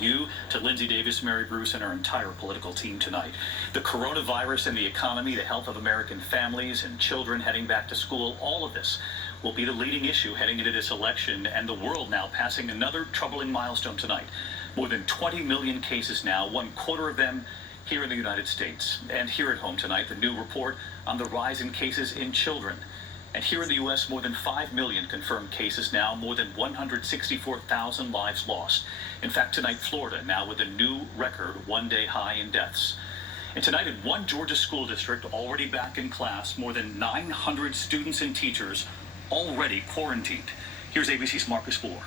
You to Lindsay Davis, Mary Bruce, and our entire political team tonight. The coronavirus and the economy, the health of American families and children heading back to school, all of this will be the leading issue heading into this election, and the world now passing another troubling milestone tonight. More than 20 million cases now, 1/4 of them here in the United States. And here at home tonight, the new report on the rise in cases in children. And here in the U.S., more than 5 million confirmed cases now, more than 164,000 lives lost. In fact, tonight, Florida now with a new record one-day high in deaths. And tonight in one Georgia school district already back in class, more than 900 students and teachers already quarantined. Here's ABC's Marcus Bohr.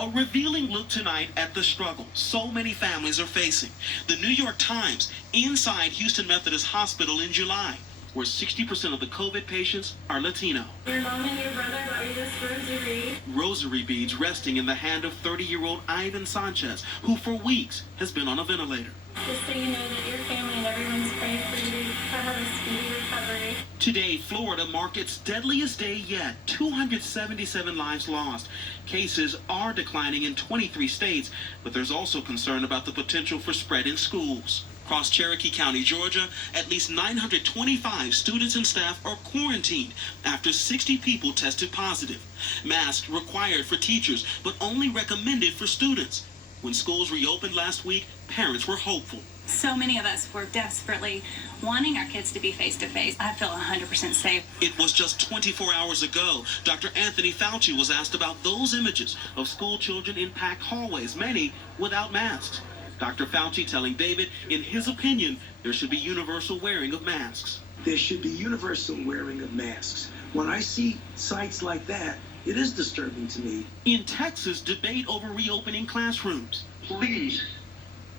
A revealing look tonight at the struggle so many families are facing. The New York Times inside Houston Methodist Hospital in July, where 60% of the COVID patients are Latino. Your mom and your brother got you this rosary. Rosary beads resting in the hand of 30-year-old Ivan Sanchez, who for weeks has been on a ventilator. Just so you know that your family and everyone's praying for you to have a speedy recovery. Today, Florida marked its deadliest day yet. 277 lives lost. Cases are declining in 23 states, but there's also concern about the potential for spread in schools. Across Cherokee County, Georgia, at least 925 students and staff are quarantined after 60 people tested positive. Masks required for teachers, but only recommended for students. When schools reopened last week, parents were hopeful. So many of us were desperately wanting our kids to be face-to-face. I feel 100% safe. It was just 24 hours ago, Dr. Anthony Fauci was asked about those images of school children in packed hallways, many without masks. Dr. Fauci telling David, in his opinion, there should be universal wearing of masks. There should be universal wearing of masks. When I see sites like that, it is disturbing to me. In Texas, debate over reopening classrooms. Please,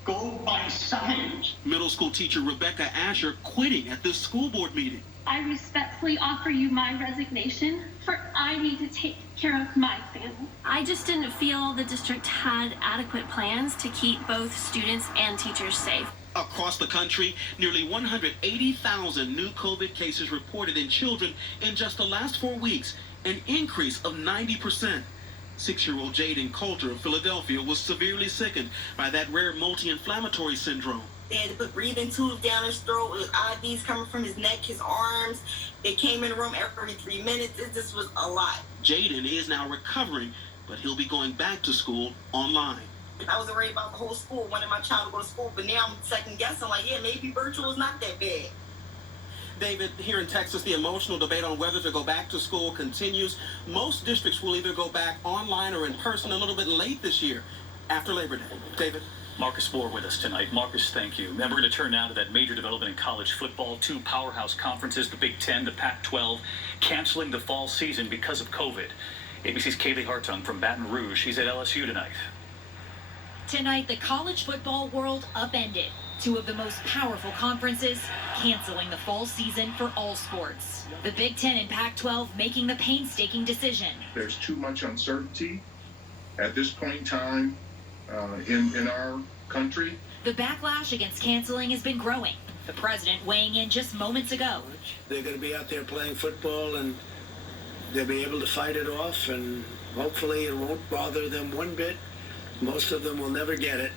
go by science. Middle school teacher Rebecca Asher quitting at this school board meeting. I respectfully offer you my resignation, for I need to take care of my family. I just didn't feel the district had adequate plans to keep both students and teachers safe. Across the country, nearly 180,000 new COVID cases reported in children in just the last 4 weeks, an increase of 90%. 6-year-old Jaden Coulter of Philadelphia was severely sickened by that rare multi-inflammatory syndrome. They had to put breathing tubes down his throat with IVs coming from his neck, his arms. They came in the room every 3 minutes. It just was a lot. Jaden is now recovering, but he'll be going back to school online. I was worried about the whole school, wanting my child to go to school, but now I'm second guessing, like, yeah, maybe virtual is not that bad. David, here in Texas, the emotional debate on whether to go back to school continues. Most districts will either go back online or in person a little bit late this year, after Labor Day. David? Marcus Bohr with us tonight. Marcus, thank you. And we're going to turn now to that major development in college football. 2 powerhouse conferences, the Big Ten, the Pac-12, canceling the fall season because of COVID. ABC's Kaylee Hartung from Baton Rouge. She's at LSU tonight. Tonight, the college football world upended. 2 of the most powerful conferences canceling the fall season for all sports. The Big Ten and Pac-12 making the painstaking decision. There's too much uncertainty at this point in time in our country. The backlash against canceling has been growing. The president weighing in just moments ago. They're going to be out there playing football, and they'll be able to fight it off, and hopefully it won't bother them one bit. Most of them will never get it,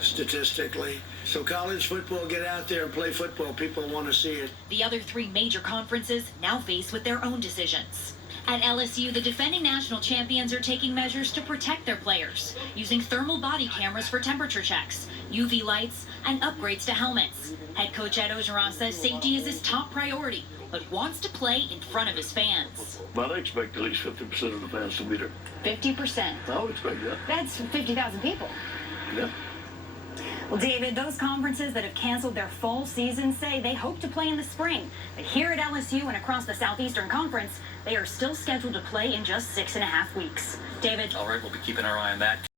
statistically. So college football, get out there and play football. People want to see it. The other 3 major conferences now faced with their own decisions. At LSU, the defending national champions are taking measures to protect their players, using thermal body cameras for temperature checks, UV lights, and upgrades to helmets. Head coach Ed Ogeron says safety is his top priority, but wants to play in front of his fans. Well, I expect at least 50% of the fans to be there. 50%? I would expect that. That's 50,000 people. Yeah. Well, David, those conferences that have canceled their fall season say they hope to play in the spring. But here at LSU and across the Southeastern Conference, they are still scheduled to play in just 6.5 weeks. David? All right, we'll be keeping our eye on that.